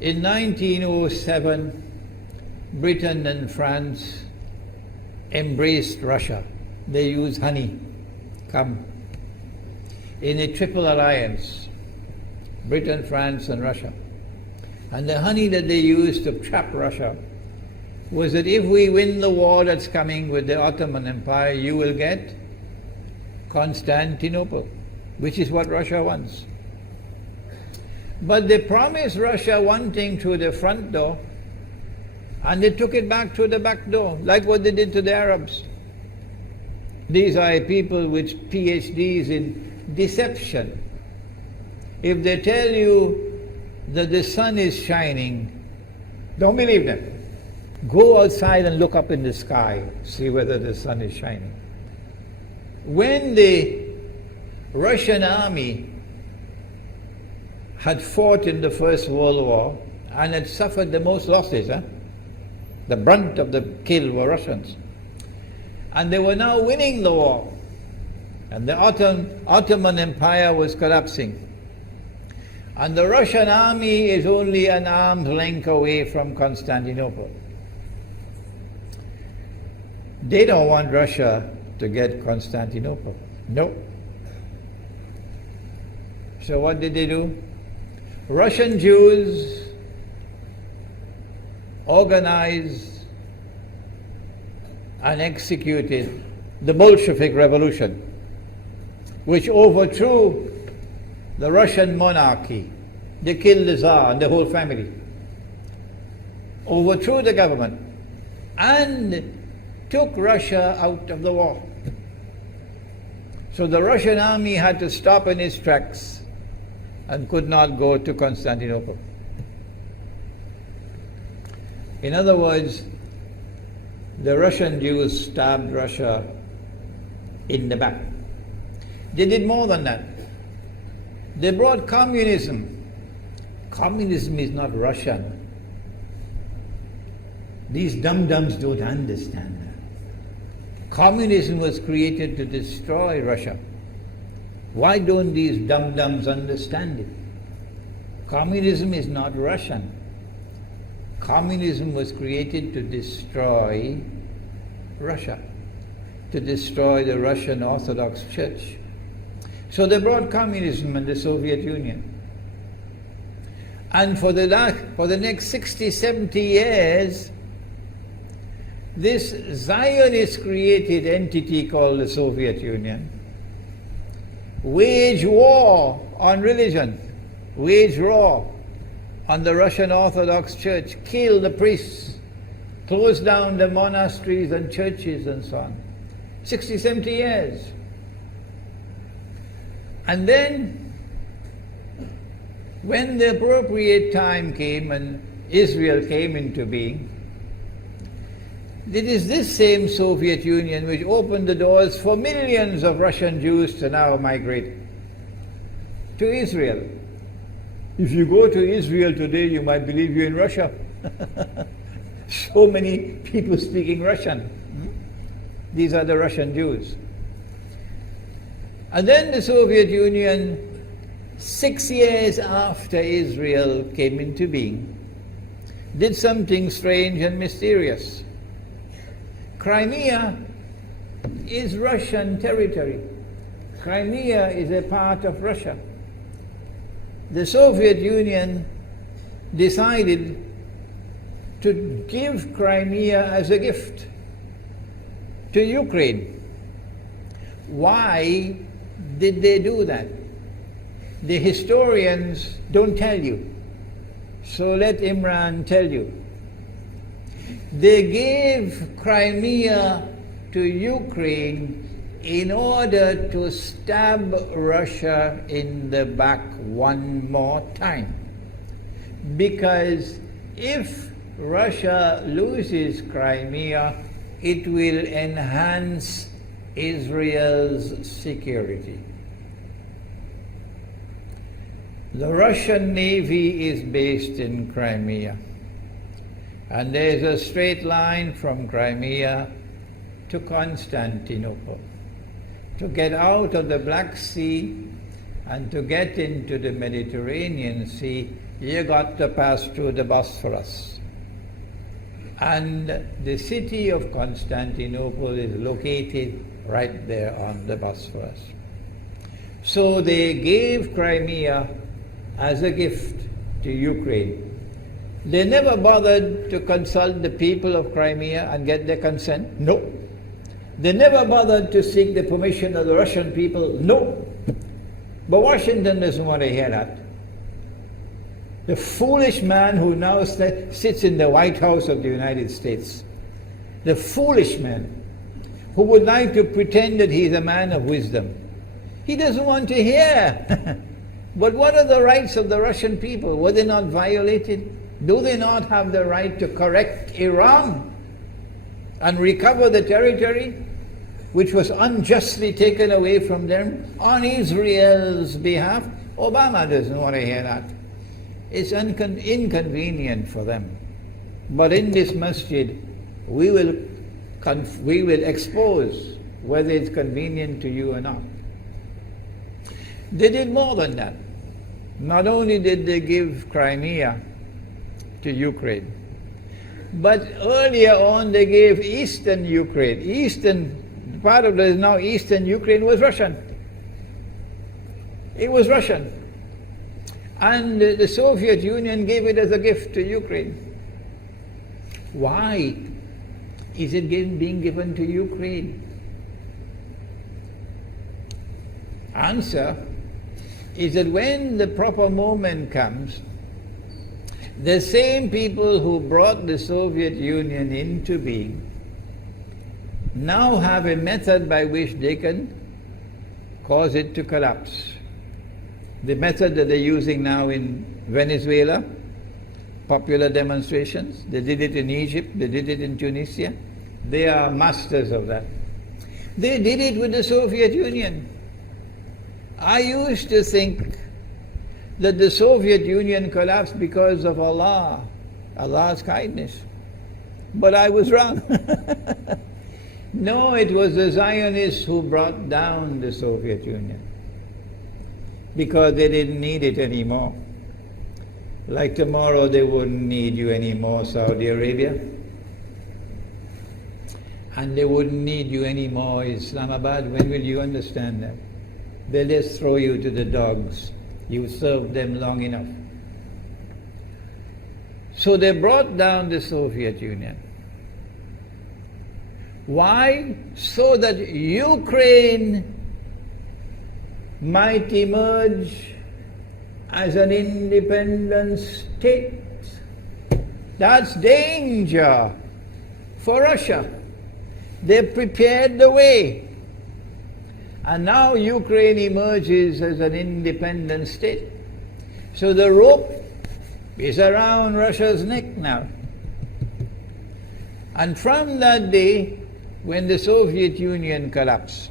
In 1907, Britain and France embraced Russia. They used honey, come, in a triple alliance, Britain, France and Russia. And the honey that they used to trap Russia was that if we win the war that's coming with the Ottoman Empire, you will get Constantinople, which is what Russia wants. But they promised Russia one thing through the front door, and they took it back through the back door, like what they did to the Arabs. These are people with PhDs in deception. If they tell you that the sun is shining, don't believe them. Go outside and look up in the sky, see whether the sun is shining. When the Russian army had fought in the First World War and had suffered the most losses, the brunt of the kill were Russians, and they were now winning the war, and the Ottoman Empire was collapsing, and the Russian army is only an arm's length away from Constantinople. They don't want Russia to get Constantinople. No. So what did they do? Russian Jews organized and executed the Bolshevik Revolution, which overthrew the Russian monarchy. They killed the Tsar and the whole family, overthrew the government, and took Russia out of the war. So the Russian army had to stop in its tracks and could not go to Constantinople. In other words, the Russian Jews stabbed Russia in the back. They did more than that. They brought communism. Communism is not Russian. These dum-dums don't understand that. Communism was created to destroy Russia. Why don't these dum-dums understand it? Communism is not Russian. Communism was created to destroy Russia, to destroy the Russian Orthodox Church. So they brought communism in the Soviet Union. And for the next 60, 70 years, this Zionist-created entity called the Soviet Union waged war on religion, waged war on the Russian Orthodox Church, killed the priests, closed down the monasteries and churches and so on. 60, 70 years. And then, when the appropriate time came and Israel came into being, it is this same Soviet Union which opened the doors for millions of Russian Jews to now migrate to Israel. If you go to Israel today, you might believe you're in Russia. So many people speaking Russian. These are the Russian Jews. And then the Soviet Union, 6 years after Israel came into being, did something strange and mysterious. Crimea is Russian territory. Crimea is a part of Russia. The Soviet Union decided to give Crimea as a gift to Ukraine. Why did they do that? The historians don't tell you. So let Imran tell you. They gave Crimea to Ukraine in order to stab Russia in the back one more time. Because if Russia loses Crimea, it will enhance Israel's security. The Russian Navy is based in Crimea, and there's a straight line from Crimea to Constantinople. To get out of the Black Sea and to get into the Mediterranean Sea, you got to pass through the Bosphorus. And the city of Constantinople is located right there on the Bosphorus. So they gave Crimea as a gift to Ukraine. They never bothered to consult the people of Crimea and get their consent. No. They never bothered to seek the permission of the Russian people. No. But Washington doesn't want to hear that. The foolish man who now sits in the White House of the United States, the foolish man who would like to pretend that he's a man of wisdom, he doesn't want to hear. But what are the rights of the Russian people? Were they not violated? Do they not have the right to correct Iran and recover the territory which was unjustly taken away from them on Israel's behalf? Obama doesn't want to hear that. It's inconvenient for them. But in this masjid, we will expose whether it's convenient to you or not. They did more than that. Not only did they give Crimea to Ukraine, but earlier on they gave eastern Ukraine. Eastern, part of it is now eastern Ukraine was Russian. It was Russian. And the Soviet Union gave it as a gift to Ukraine. Why is it being given to Ukraine? Answer is that when the proper moment comes, the same people who brought the Soviet Union into being now have a method by which they can cause it to collapse. The method that they're using now in Venezuela, popular demonstrations, they did it in Egypt, they did it in Tunisia, they are masters of that. They did it with the Soviet Union. I used to think that the Soviet Union collapsed because of Allah's kindness. But I was wrong. No, it was the Zionists who brought down the Soviet Union because they didn't need it anymore. Like tomorrow they wouldn't need you anymore, Saudi Arabia. And they wouldn't need you anymore, Islamabad. When will you understand that? They'll just throw you to the dogs. You served them long enough. So they brought down the Soviet Union. Why? So that Ukraine might emerge as an independent state. That's danger for Russia. They prepared the way. And now Ukraine emerges as an independent state. So the rope is around Russia's neck now. And from that day, when the Soviet Union collapsed,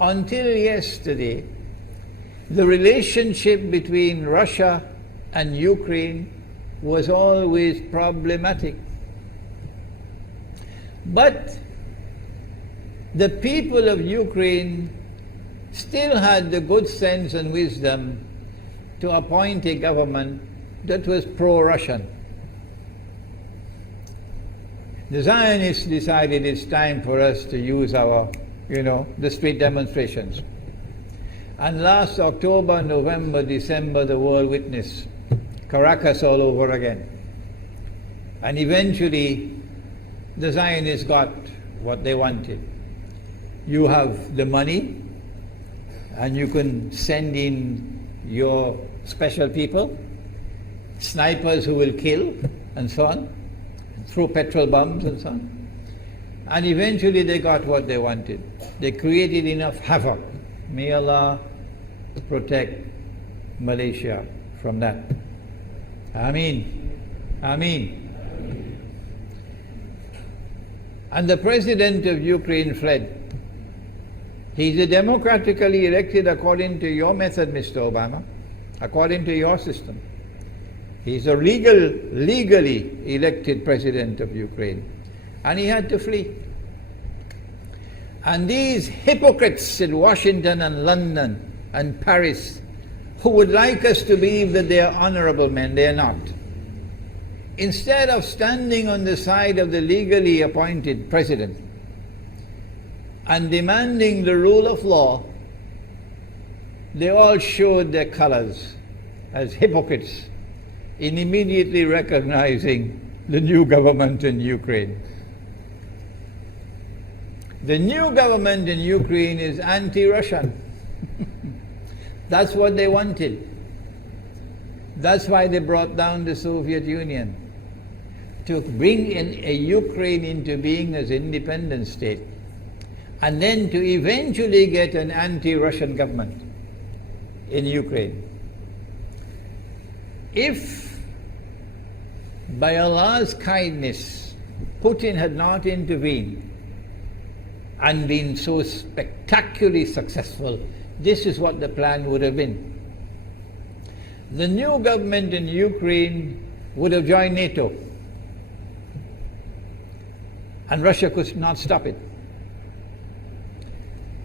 until yesterday, the relationship between Russia and Ukraine was always problematic. But the people of Ukraine still had the good sense and wisdom to appoint a government that was pro-Russian. The Zionists decided it's time for us to use our, the street demonstrations. And last October, November, December, the world witnessed Caracas all over again. And eventually, the Zionists got what they wanted. You have the money, and you can send in your special people, snipers who will kill, and so on, throw petrol bombs and so on. And eventually they got what they wanted. They created enough havoc. May Allah protect Malaysia from that. Ameen. Ameen. And the president of Ukraine fled. He's a democratically elected according to your method, Mr. Obama, according to your system. He's a legally elected president of Ukraine. And he had to flee. And these hypocrites in Washington and London and Paris who would like us to believe that they are honorable men. They are not. Instead of standing on the side of the legally appointed president and demanding the rule of law, they all showed their colors as hypocrites in immediately recognizing the new government in Ukraine. The new government in Ukraine is anti-Russian. That's what they wanted. That's why they brought down the Soviet Union, to bring in a Ukraine into being as an independent state, and then to eventually get an anti-Russian government in Ukraine. If by Allah's kindness Putin had not intervened and been so spectacularly successful, this is what the plan would have been. The new government in Ukraine would have joined NATO, and Russia could not stop it.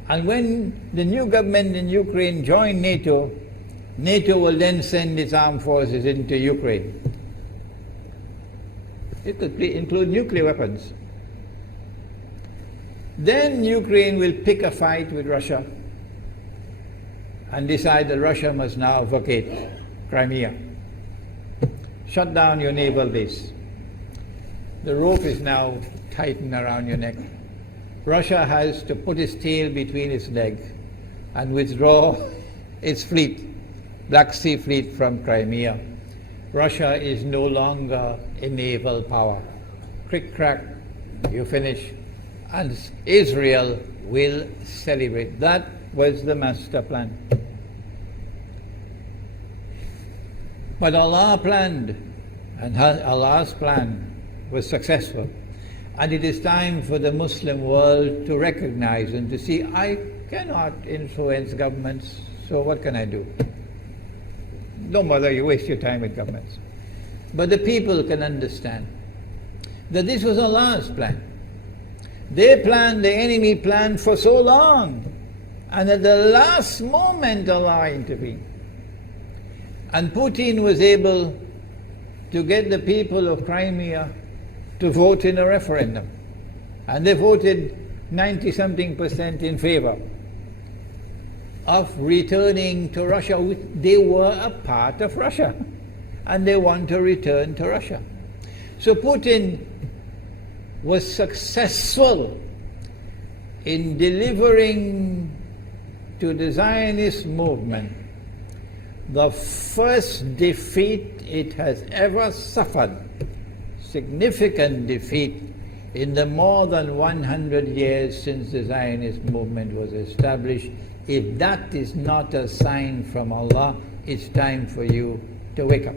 And when the new government in Ukraine joined NATO, NATO will then send its armed forces into Ukraine. It could include nuclear weapons. Then Ukraine will pick a fight with Russia and decide that Russia must now vacate Crimea. Shut down your naval base. The rope is now tightened around your neck. Russia has to put its tail between its legs and withdraw its fleet, Black Sea Fleet, from Crimea. Russia is no longer a naval power. Crick crack, you finish. And Israel will celebrate. That was the master plan. But Allah planned, and Allah's plan was successful. And it is time for the Muslim world to recognize and to see, I cannot influence governments, so what can I do? Don't bother, you waste your time with governments. But the people can understand that this was Allah's plan. They planned, the enemy planned for so long, and at the last moment Allah intervened. And Putin was able to get the people of Crimea to vote in a referendum. And they voted 90-something% in favor of returning to Russia. They were a part of Russia, and they want to return to Russia. So Putin was successful in delivering to the Zionist movement the first defeat it has ever suffered, significant defeat, in the more than 100 years since the Zionist movement was established. If that is not a sign from Allah, it's time for you to wake up.